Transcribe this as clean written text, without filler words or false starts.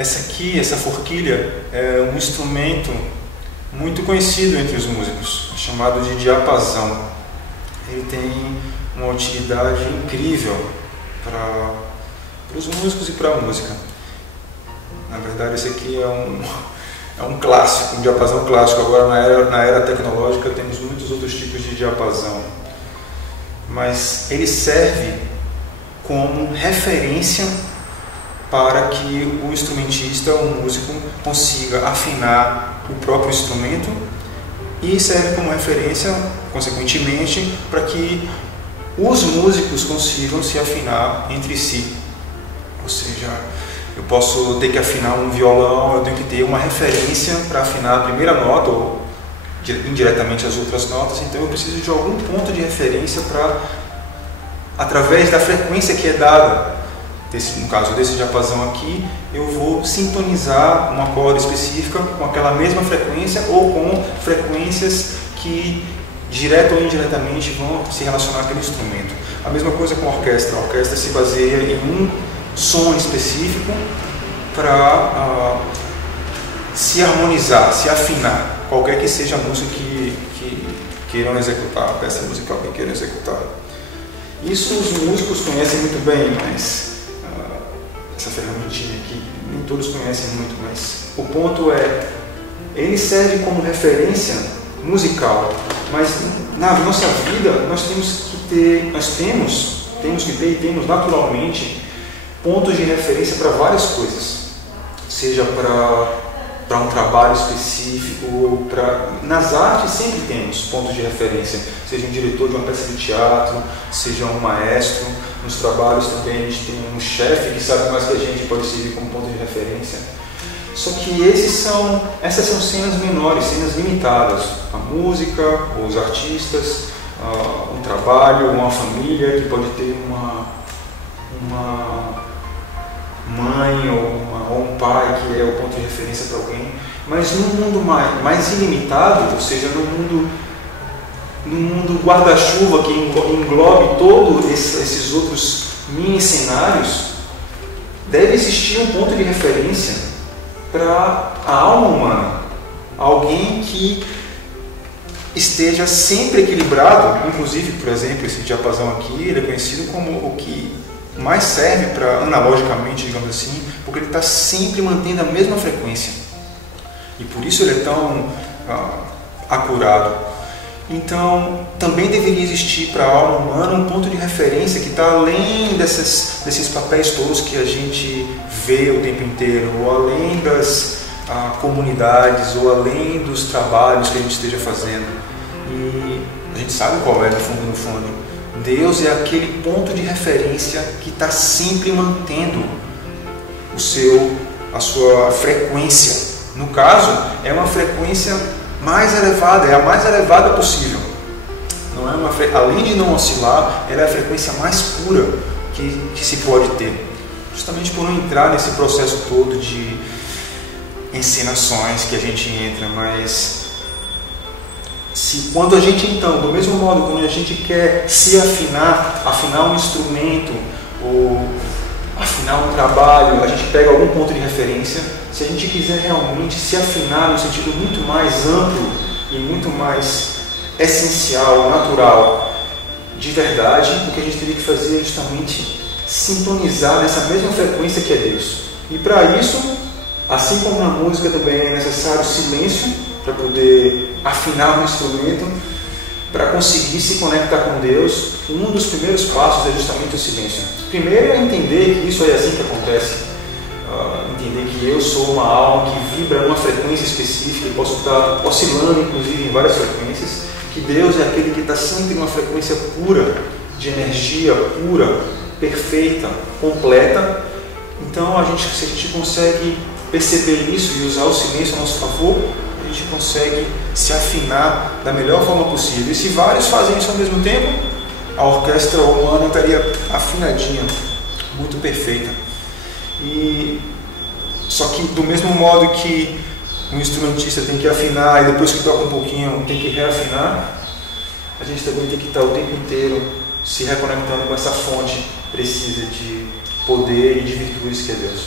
Essa forquilha, é um instrumento muito conhecido entre os músicos, chamado de diapasão. Ele tem uma utilidade incrível para os músicos e para a música. Na verdade, esse aqui é um clássico, um diapasão clássico. Agora, na era tecnológica, temos muitos outros tipos de diapasão. Mas ele serve como referência para que o instrumentista, o músico, consiga afinar o próprio instrumento, e serve como referência, consequentemente, para que os músicos consigam se afinar entre si. Ou seja, eu posso ter que afinar um violão, eu tenho que ter uma referência para afinar a primeira nota, ou indiretamente as outras notas. Então eu preciso de algum ponto de referência para, através da frequência que é dada, no caso desse diapasão aqui, eu vou sintonizar uma corda específica com aquela mesma frequência ou com frequências que, direta ou indiretamente, vão se relacionar àquele instrumento. A mesma coisa com a orquestra. A orquestra se baseia em um som específico para se harmonizar, se afinar, qualquer que seja a música que queiram executar, a peça musical que queiram executar. Isso os músicos conhecem muito bem, mas essa ferramentinha aqui, nem todos conhecem muito, mas o ponto é, ele serve como referência musical, mas na nossa vida nós temos que ter e temos naturalmente pontos de referência para várias coisas, seja para um trabalho específico, nas artes sempre temos pontos de referência, seja um diretor de uma peça de teatro, seja um maestro. Nos trabalhos também a gente tem um chefe que sabe mais que a gente, pode servir como ponto de referência. Só que essas são cenas menores, cenas limitadas. A música, os artistas, um trabalho, uma família que pode ter uma mãe ou um pai que é o ponto de referência para alguém. Mas num mundo mais ilimitado, ou seja, num mundo guarda-chuva que englobe todos esses outros mini cenários, deve existir um ponto de referência para a alma humana, alguém que esteja sempre equilibrado. Inclusive, por exemplo, esse diapasão aqui, ele é conhecido como o que mais serve para, analogicamente, digamos assim, porque ele está sempre mantendo a mesma frequência, e por isso ele é tão acurado. Então, também deveria existir para a alma humana um ponto de referência que está além desses papéis todos que a gente vê o tempo inteiro, ou além das comunidades, ou além dos trabalhos que a gente esteja fazendo. E a gente sabe qual é, no fundo. Deus é aquele ponto de referência que está sempre mantendo a sua frequência. No caso, é uma frequência mais elevada, é a mais elevada possível. Não é além de não oscilar, ela é a frequência mais pura que se pode ter. Justamente por não entrar nesse processo todo de encenações que a gente entra, mas quando a gente, então, do mesmo modo, quando a gente quer se afinar um instrumento ou afinar um trabalho, a gente pega algum ponto de referência. Se a gente quiser realmente se afinar no sentido muito mais amplo e muito mais essencial, natural, de verdade, o que a gente teria que fazer é justamente sintonizar nessa mesma frequência que é Deus. E para isso, assim como na música também é necessário silêncio para poder afinar um instrumento, para conseguir se conectar com Deus, um dos primeiros passos é justamente o silêncio. Primeiro é entender que isso é assim que acontece. Entender que eu sou uma alma que vibra numa frequência específica e posso estar oscilando inclusive em várias frequências, que Deus é aquele que está sempre numa frequência pura, de energia pura, perfeita, completa. Então se a gente consegue perceber isso e usar o silêncio a nosso favor, a gente consegue se afinar da melhor forma possível. E se vários fazem isso ao mesmo tempo, a orquestra humana estaria afinadinha, muito perfeita. Só que do mesmo modo que o instrumentista tem que afinar e depois que toca um pouquinho tem que reafinar, a gente também tem que estar o tempo inteiro se reconectando com essa fonte precisa de poder e de virtudes que é Deus.